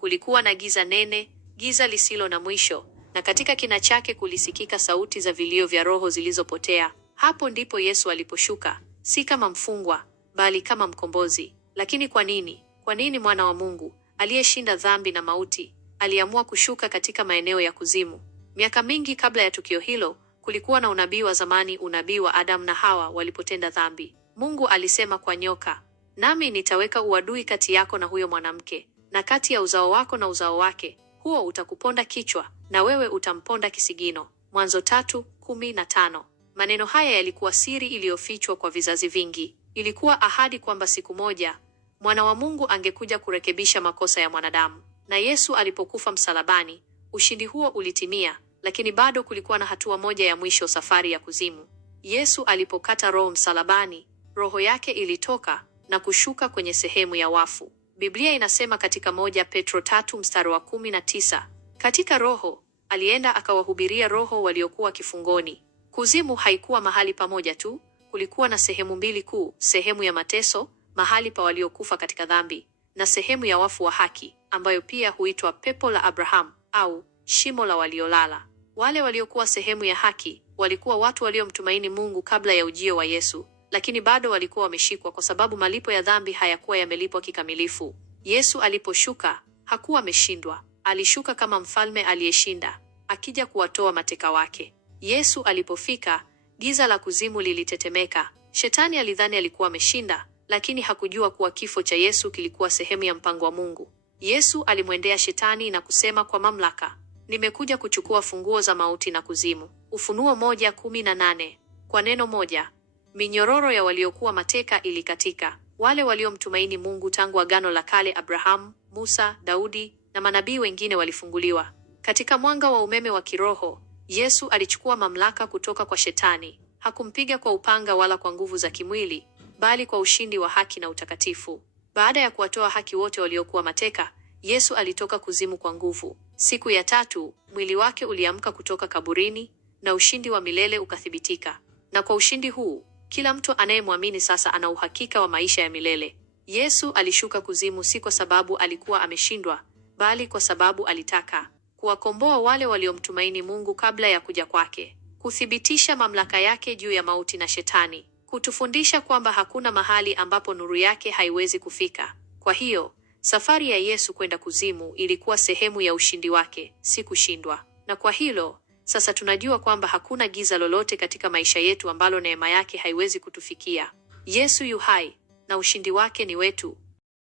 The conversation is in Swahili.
kulikuwa na giza nene, giza lisilo na mwisho, na katika kina chake kulisikika sauti za vilio vya roho zilizopotea. Hapo ndipo Yesu aliposhuka, si kama mfungwa, bali kama mkombozi. Lakini kwa nini? Kwa nini mwana wa Mungu, aliyeshinda dhambi na mauti, aliamua kushuka katika maeneo ya kuzimu? Miaka mingi kabla ya tukio hilo, kulikuwa na unabii wa zamani, unabii wa Adamu na Hawa walipotenda dhambi. Mungu alisema kwa nyoka, nami nitaweka uadui kati yako na huyo mwanamke, na kati ya uzao wako na uzao wake, huo utakuponda kichwa, na wewe utamponda kisigino. Mwanzo 3:15. Maneno haya yalikuwa siri iliyofichwa kwa vizazi vingi. Ilikuwa ahadi kwamba siku moja mwana wa Mungu angekuja kurekebisha makosa ya mwanadamu. Na Yesu alipokufa msalabani, ushindi huo ulitimia, lakini bado kulikuwa na hatua moja ya mwisho, safari ya kuzimu. Yesu alipokata roho msalabani, roho yake ilitoka na kushuka kwenye sehemu ya wafu. Biblia inasema katika 1 Petro 3:19, katika roho alienda akawahubiria roho waliokuwa kifungoni. Kuzimu haikuwa mahali pamoja tu, kulikuwa na sehemu mbili kuu: sehemu ya mateso, mahali pa waliokufa katika dhambi, na sehemu ya wafu wa haki, ambayo pia huitwa pepo la Abraham au shimo la waliolala. Wale waliokuwa sehemu ya haki walikuwa watu waliomtumaini Mungu kabla ya ujio wa Yesu, lakini bado walikuwa wameshikwa kwa sababu malipo ya dhambi hayakuwa yamelipwa kikamilifu. Yesu aliposhuka, hakuwa ameshindwa. Alishuka kama mfalme aliyeshinda, akija kuwatoa mateka wake. Yesu alipofika, giza la kuzimu lilitetemeka. Shetani alidhani alikuwa ameshinda, lakini hakujua kuwa kifo cha Yesu kilikuwa sehemu ya mpango wa Mungu. Yesu alimwendea Shetani na kusema kwa mamlaka, nimekuja kuchukua funguo za mauti na kuzimu. Ufunuo 1:18. Kwa neno moja, minyororo ya waliokuwa mateka ilikatika. Wale waliomtumaini Mungu tangu Agano la Kale, Abrahamu, Musa, Daudi na manabii wengine walifunguliwa. Katika mwanga wa umeme wa kiroho, Yesu alichukua mamlaka kutoka kwa Shetani. Hakumpiga kwa upanga wala kwa nguvu za kimwili, bali kwa ushindi wa haki na utakatifu. Baada ya kuwatoa haki wote waliokuwa mateka, Yesu alitoka kuzimu kwa nguvu. Siku ya tatu, mwili wake uliamka kutoka kaburini na ushindi wa milele ukathibitika. Na kwa ushindi huu, kila mtu anayemwamini sasa ana uhakika wa maisha ya milele. Yesu alishuka kuzimu si kwa sababu alikuwa ameshindwa, bali kwa sababu alitaka kuwakomboa wale waliomtumaini Mungu kabla ya kuja kwake, kuthibitisha mamlaka yake juu ya mauti na Shetani, kutufundisha kwamba hakuna mahali ambapo nuru yake haiwezi kufika. Kwa hiyo, safari ya Yesu kwenda kuzimu ilikuwa sehemu ya ushindi wake, si kushindwa. Na kwa hilo, sasa tunajua kwamba hakuna giza lolote katika maisha yetu ambalo neema yake haiwezi kutufikia. Yesu yu hai na ushindi wake ni wetu.